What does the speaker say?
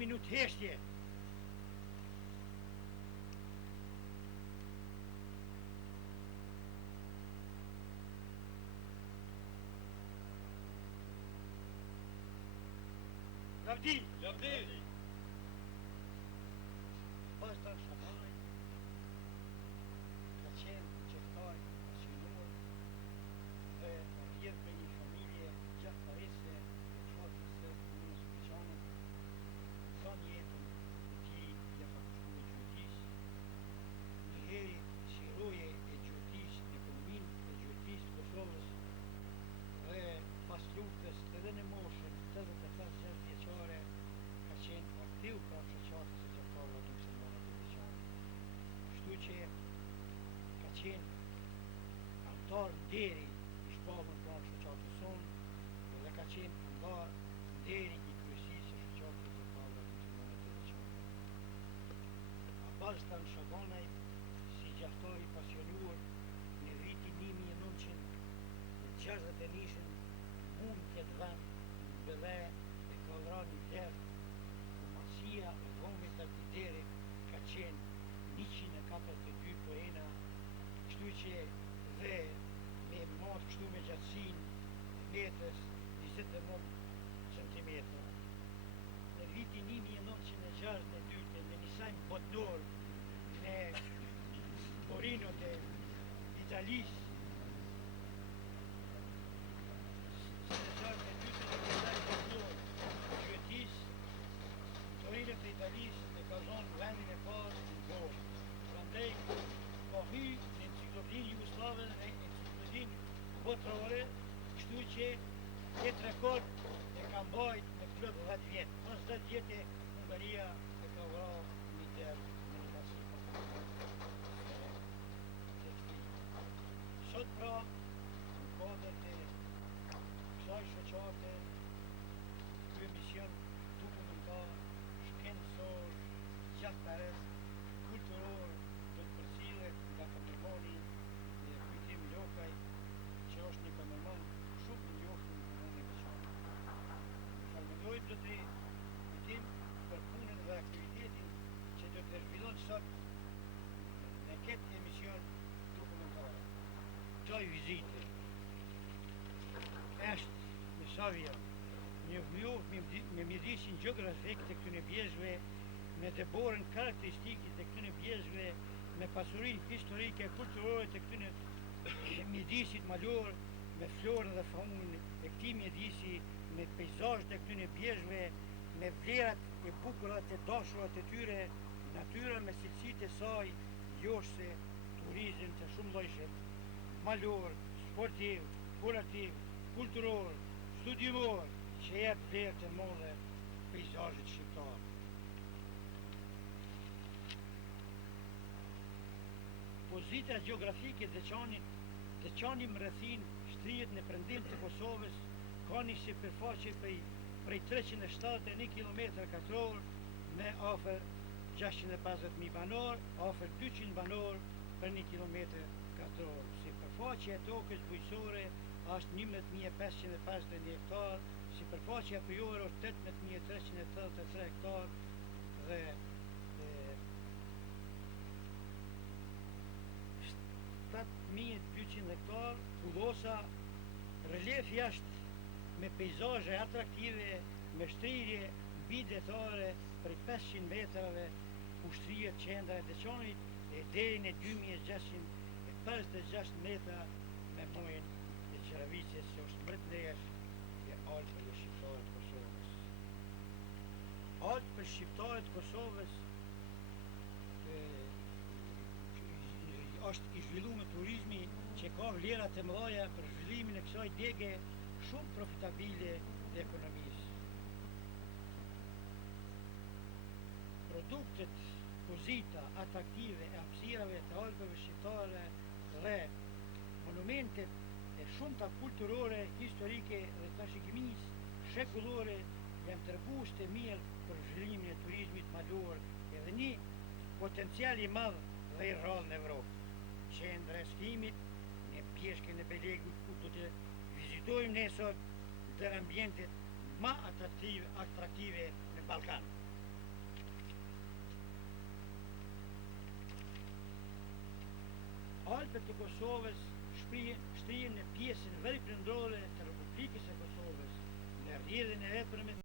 minutë heshtje. Lavdi! Lavdi! Pastor Shabaj ka qenë qeftar i pasionuar dhe rrjedh me një familje gjatëfarese e fotës së punës Veçanit, son jetën e tij ja ka kushtuar gjyqtisë, njëheri si roje e gjyqtisë në kombin e gjyqtisë të Kosovës dhe pas luftës edhe në moshën 85 vjeçare ka qenë aktiv pranë shoqatës së gjallëve të muslimanëve të Veçanit. Kështu që ka qenë antar nderi i shpallur pranë shoqatës sonë dhe ka qenë antar nderi i kryesisë së shoqatës së gjallëve të muslimanëve të Veçanit. Abbastan Shabanaj, si gjallëtar i pasionuar në vitin 1969 mund këtë vend në Bele e ka vrarë një vlerë ku masia e dhomit të liderit ka qenë 142 poena, kështu që dhe me matë kështu me gjatësinë e metrës 29 cm. Në vitin 1962 me një sajm botnor në Torino të Italisë, Torino të Italisë e ka zonë vendin e parë në botë. Prandaj ka hyrë në enciklopedinë jugoslave dhe enciklopedinë botërore, kështu që këtë rekord e ka mbajtur në plot 10 vjet. Pas 10 vjetë Hungaria e ka vrarë një derë në një masifa. Sot pra, në kodër të kësaj shoqate, ky emision dokumentar, shkencor, gjatëpares, kulturor, do të përcillet nga kamermani e Kujtim Lokaj, që është një kamerman shumë i njohur në komunën e Veçanit. Falenderoj zotëri Kujtim për punën dhe aktivitetin që do të zhvillon sot në këtë emision dokumentar. Kësaj vizite është Mesavia, një vllohë me mjedisin gjeografik të këtyre pjesëve, me të borën karakteristike të këtyre pjesëve, me pasurinë historike e kulturore të këtyre mjedisit malor, me florën dhe faunën e këtij mjedisi, me peizazhet të këtyre pjesëve, me vlerat e bukura të dashurat e tyre, natyra me cilësitë e saj, joshse, turizëm të shumëllojshëm, malor, sportiv, kurativ, kulturor, studiumor, që jep vlerë të mëdha peizazhit shqiptar. Pozita gjeografike e Veçani rrethin shtrihet në perëndim të Kosovës, ka një sipërfaqe prej 371 km2 me afër 650.000 banor, afër 200 banor për 1 km2. Sipërfaqja e tokës bujqësore është 11.551 hektar, sipërfaqja kryore është 18.383 hektar dhe 7.200 hektar kullosa. Reliefi është me peizazhe atraktive, me shtrirje mbi detare për 500 metrave, ku shtrihet qendra e Veçanit e deri në 2656 metra me mojën e Qeravicës, që është mbretëresh e Alpëve shqiptare të Kosovës. Alpët shqiptare të Kosovës është i zhvilluar turizmi që ka vlera të mëdha për zhvillimin e kësaj dege shumë profitabile të ekonomisë. Produktet, pozita atraktive e hapësirave të Alpëve shqiptare dhe monumentet e shumta kulturore, historike dhe trashëgimisë shekullore janë tërbues të mirë për zhvillimin e turizmit malor, edhe një potencial i madh dhe i rrallë në Evropë. Qendra e skimit në pjeshkën e Belegut, ku do të vizitojmë ne sot dhe ambientet më atraktive në Ballkan. Alpet të Kosovës shtrihen në pjesën veriprindrore të Republikës së Kosovës, në rrjedhën e hapur me